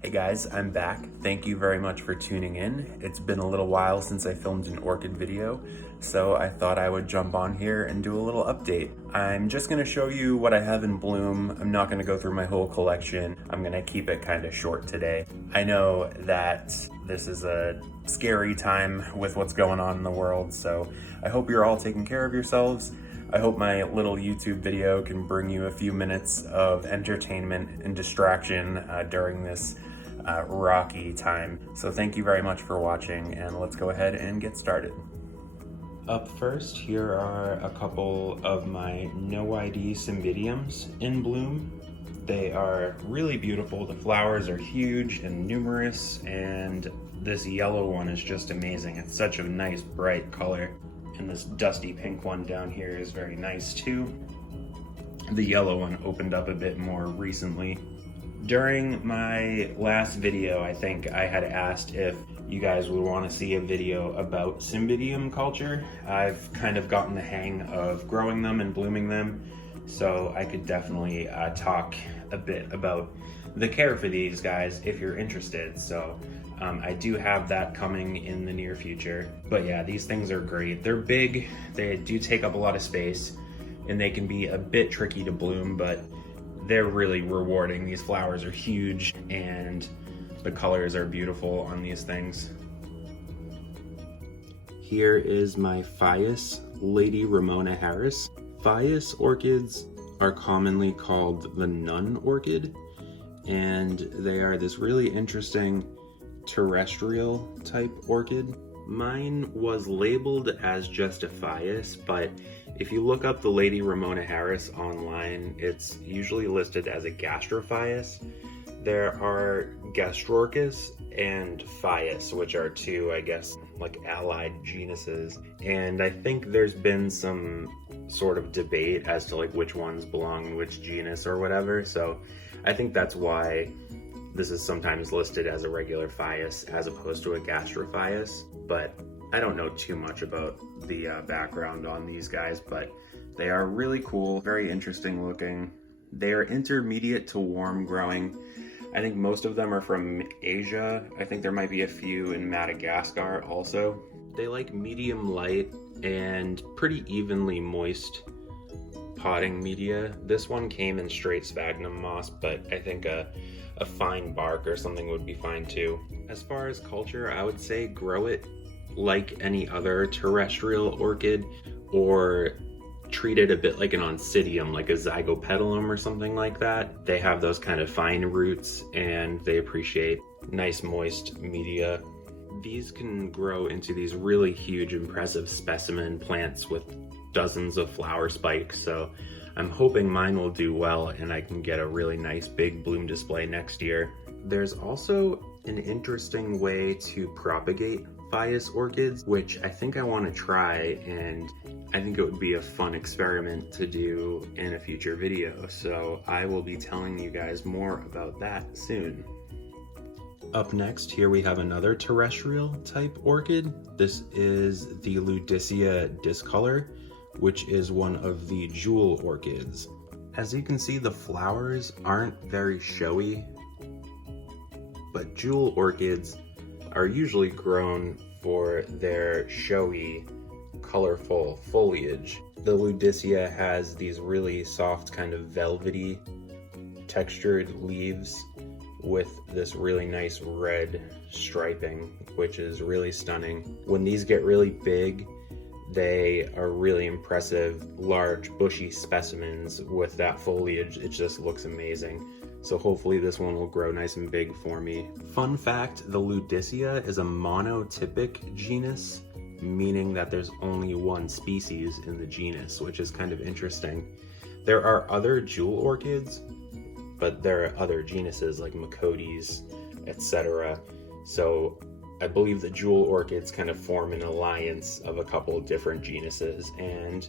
Hey guys, I'm back. Thank you very much for tuning in. It's been a little while since I filmed an orchid video, so I thought I would jump on here and do a little update. I'm just gonna show you what I have in bloom. I'm not gonna go through my whole collection. I'm gonna keep it kind of short today. I know that this is a scary time with what's going on in the world, so I hope you're all taking care of yourselves. I hope my little YouTube video can bring you a few minutes of entertainment and distraction during this rocky time. So thank you very much for watching, and let's go ahead and get started. Up first, here are a couple of my no ID Cymbidiums in bloom. They are really beautiful. The flowers are huge and numerous, and this yellow one is just amazing. It's such a nice bright color. And this dusty pink one down here is very nice too. The yellow one opened up a bit more recently. During my last video, I think I had asked if you guys would want to see a video about Cymbidium culture. I've kind of gotten the hang of growing them and blooming them, so I could definitely talk a bit about the care for these guys if you're interested. So I do have that coming in the near future. But yeah, these things are great. They're big, they do take up a lot of space, and they can be a bit tricky to bloom, but they're really rewarding. These flowers are huge, and the colors are beautiful on these things. Here is my Phaeus Lady Ramona Harris. Phaeus orchids are commonly called the nun orchid, and they are this really interesting terrestrial type orchid. Mine was labeled as just a Phaeus, but if you look up the Lady Ramona Harris online, it's usually listed as a Gastrophaeus. There are Gastrorchis and Phaeus, which are two, I guess, like allied genuses. And I think there's been some sort of debate as to like which ones belong in which genus or whatever. So I think that's why this is sometimes listed as a regular Phaeus as opposed to a Gastrophaeus. But I don't know too much about the background on these guys, but they are really cool, very interesting looking. They are intermediate to warm growing. I think most of them are from Asia. I think there might be a few in Madagascar also. They like medium light and pretty evenly moist potting media. This one came in straight sphagnum moss, but I think a fine bark or something would be fine too. As far as culture, I would say grow it like any other terrestrial orchid, or treat it a bit like an oncidium, like a zygopetalum or something like that. They have those kind of fine roots, and they appreciate nice moist media. These can grow into these really huge, impressive specimen plants with dozens of flower spikes, so I'm hoping mine will do well and I can get a really nice big bloom display next year. There's also an interesting way to propagate Phaeus orchids, which I think I want to try, and I think it would be a fun experiment to do in a future video, so I will be telling you guys more about that soon. Up next, here we have another terrestrial type orchid. This is the Ludicea discolor, which is one of the jewel orchids. As you can see, the flowers aren't very showy, but jewel orchids are usually grown for their showy, colorful foliage. The Ludicea has these really soft, kind of velvety, textured leaves with this really nice red striping, which is really stunning. When these get really big, they are really impressive, large, bushy specimens with that foliage. It just looks amazing. So hopefully this one will grow nice and big for me. Fun fact, the Ludicea is a monotypic genus, meaning that there's only one species in the genus, which is kind of interesting. There are other jewel orchids, but there are other genuses like Macotes, etc. So I believe the jewel orchids kind of form an alliance of a couple different genuses, and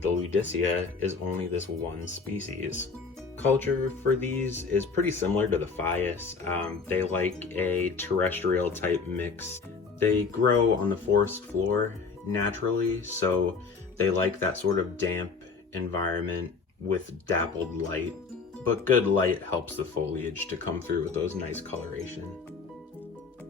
the Ludicea is only this one species. Culture for these is pretty similar to the Phaeus. They like a terrestrial type mix. They grow on the forest floor naturally, so they like that sort of damp environment with dappled light. but good light helps the foliage to come through with those nice coloration.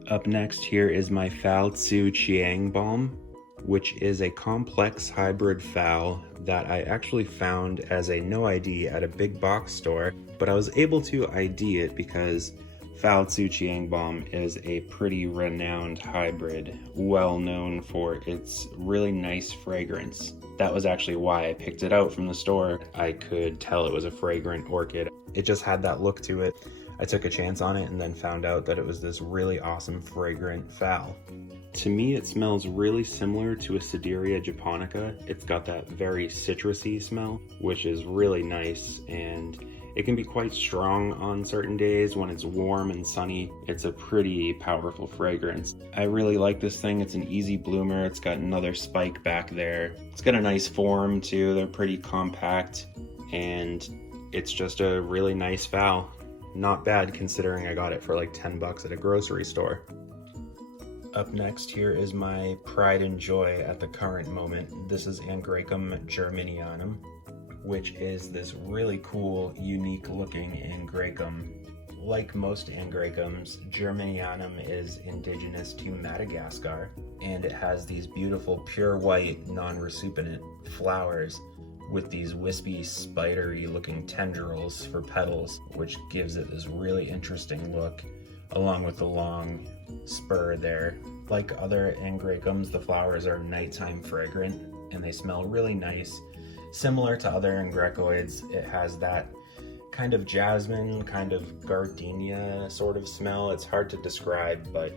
Up next here is my Phal Tzu Chiang Balm, which is a complex hybrid phal that I actually found as a no ID at a big box store, but I was able to ID it because Phal Tzu Chiang Balm is a pretty renowned hybrid, well known for its really nice fragrance. That was actually why I picked it out from the store. I could tell it was a fragrant orchid. It just had that look to it. I took a chance on it and then found out that it was this really awesome fragrant phal. To me, it smells really similar to a Sideria japonica. It's got that very citrusy smell, which is really nice, and it can be quite strong on certain days when it's warm and sunny. It's a pretty powerful fragrance. I really like this thing. It's an easy bloomer. It's got another spike back there. It's got a nice form too. They're pretty compact, and it's just a really nice phal. Not bad considering I got it for like 10 bucks at a grocery store. Up next here is my pride and joy at the current moment. This is Angraecum germinianum, which is this really cool, unique looking Angraecum. Like most Angraecums, germinianum is indigenous to Madagascar, and it has these beautiful pure white non-resupinant flowers with these wispy, spidery looking tendrils for petals, which gives it this really interesting look, along with the long spur there. Like other Angraecums, the flowers are nighttime fragrant and they smell really nice. Similar to other Angraecoids, it has that kind of jasmine, kind of gardenia sort of smell. It's hard to describe, but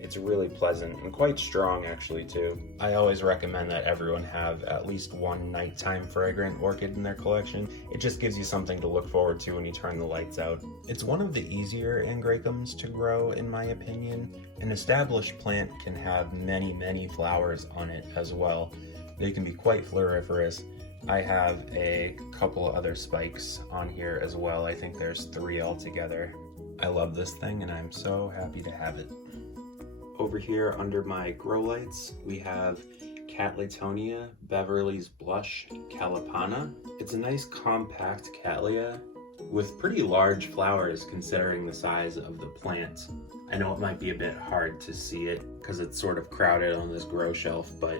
it's really pleasant and quite strong actually too. I always recommend that everyone have at least one nighttime fragrant orchid in their collection. It just gives you something to look forward to when you turn the lights out. It's one of the easier Angraecums to grow in my opinion. An established plant can have many flowers on it as well. They can be quite floriferous. I have a couple other spikes on here as well. I think there's 3 altogether. I love this thing and I'm so happy to have it. Over here under my grow lights, we have Cattleya, Beverly's Blush, Calipana. It's a nice compact cattleya with pretty large flowers considering the size of the plant. I know it might be a bit hard to see it because it's sort of crowded on this grow shelf, but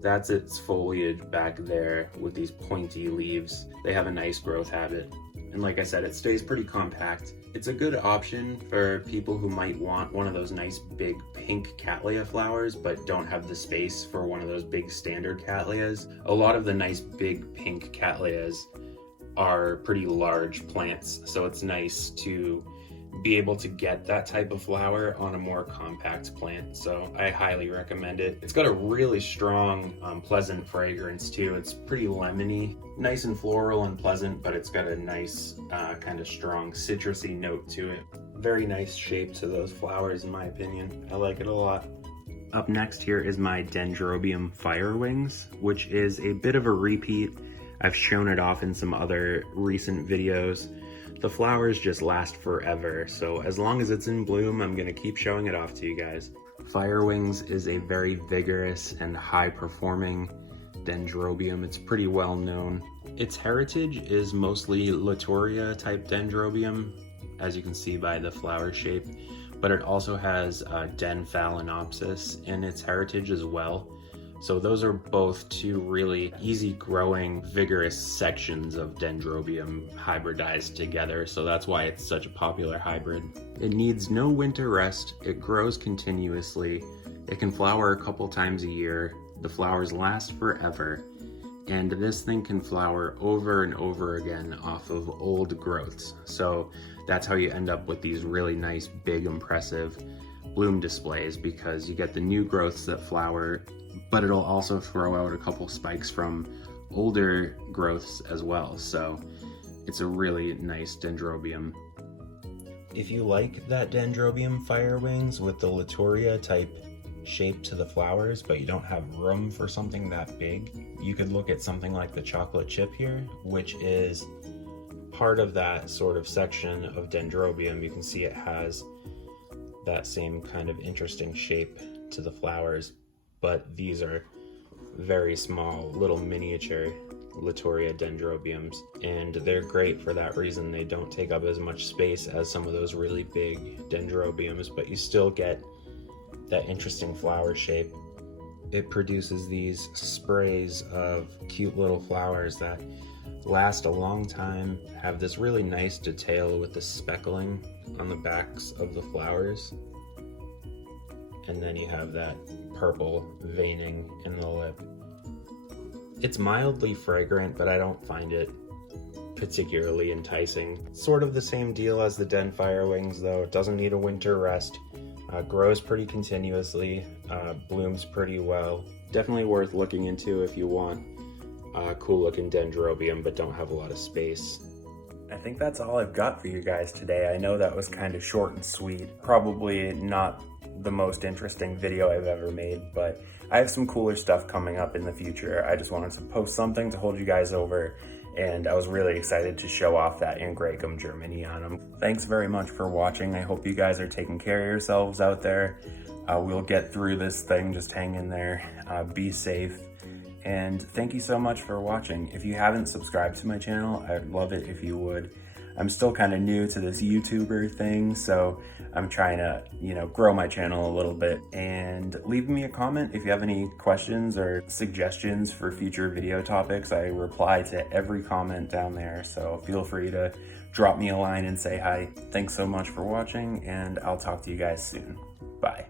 that's its foliage back there with these pointy leaves. They have a nice growth habit. And like I said, it stays pretty compact. It's a good option for people who might want one of those nice big pink cattleya flowers, but don't have the space for one of those big standard cattleyas. A lot of the nice big pink cattleyas are pretty large plants, so it's nice to be able to get that type of flower on a more compact plant, so I highly recommend it. It's got a really strong, pleasant fragrance too. It's pretty lemony, nice and floral and pleasant, but it's got a nice kind of strong citrusy note to it. Very nice shape to those flowers in my opinion. I like it a lot. Up next here is my Dendrobium Firewings, which is a bit of a repeat. I've shown it off in some other recent videos. The flowers just last forever, so as long as it's in bloom, I'm gonna keep showing it off to you guys. Firewings is a very vigorous and high-performing Dendrobium. It's pretty well known. Its heritage is mostly Latoria type Dendrobium, as you can see by the flower shape, but it also has Den Phalaenopsis in its heritage as well. So those are both 2 really easy growing, vigorous sections of Dendrobium hybridized together, so that's why it's such a popular hybrid. It needs no winter rest, it grows continuously, it can flower a couple times a year, the flowers last forever, and this thing can flower over and over again off of old growths. So that's how you end up with these really nice, big, impressive bloom displays, because you get the new growths that flower, but it'll also throw out a couple spikes from older growths as well. So it's a really nice Dendrobium. If you like that Dendrobium Firewings with the Latoria type shape to the flowers, but you don't have room for something that big, you could look at something like the chocolate chip here, which is part of that sort of section of Dendrobium. You can see it has that same kind of interesting shape to the flowers, but these are very small, little miniature Latoria dendrobiums, and they're great for that reason. They don't take up as much space as some of those really big dendrobiums, but you still get that interesting flower shape. It produces these sprays of cute little flowers that last a long time, have this really nice detail with the speckling on the backs of the flowers, and then you have that purple veining in the lip. It's mildly fragrant, but I don't find it particularly enticing. Sort of the same deal as the Den Firewings, though. It doesn't need a winter rest. Grows pretty continuously, blooms pretty well. Definitely worth looking into if you want a cool looking dendrobium but don't have a lot of space. I think that's all I've got for you guys today. I know that was kind of short and sweet. Probably not the most interesting video I've ever made, but I have some cooler stuff coming up in the future. I just wanted to post something to hold you guys over, and I was really excited to show off that Angraecum germanianum. Thanks very much for watching. I hope you guys are taking care of yourselves out there. We'll get through this thing. Just hang in there. Be safe. And thank you so much for watching. If you haven't subscribed to my channel, I'd love it if you would. I'm still kind of new to this YouTuber thing, so I'm trying to, grow my channel a little bit. And leave me a comment if you have any questions or suggestions for future video topics. I reply to every comment down there, so feel free to drop me a line and say hi. Thanks so much for watching, and I'll talk to you guys soon. Bye.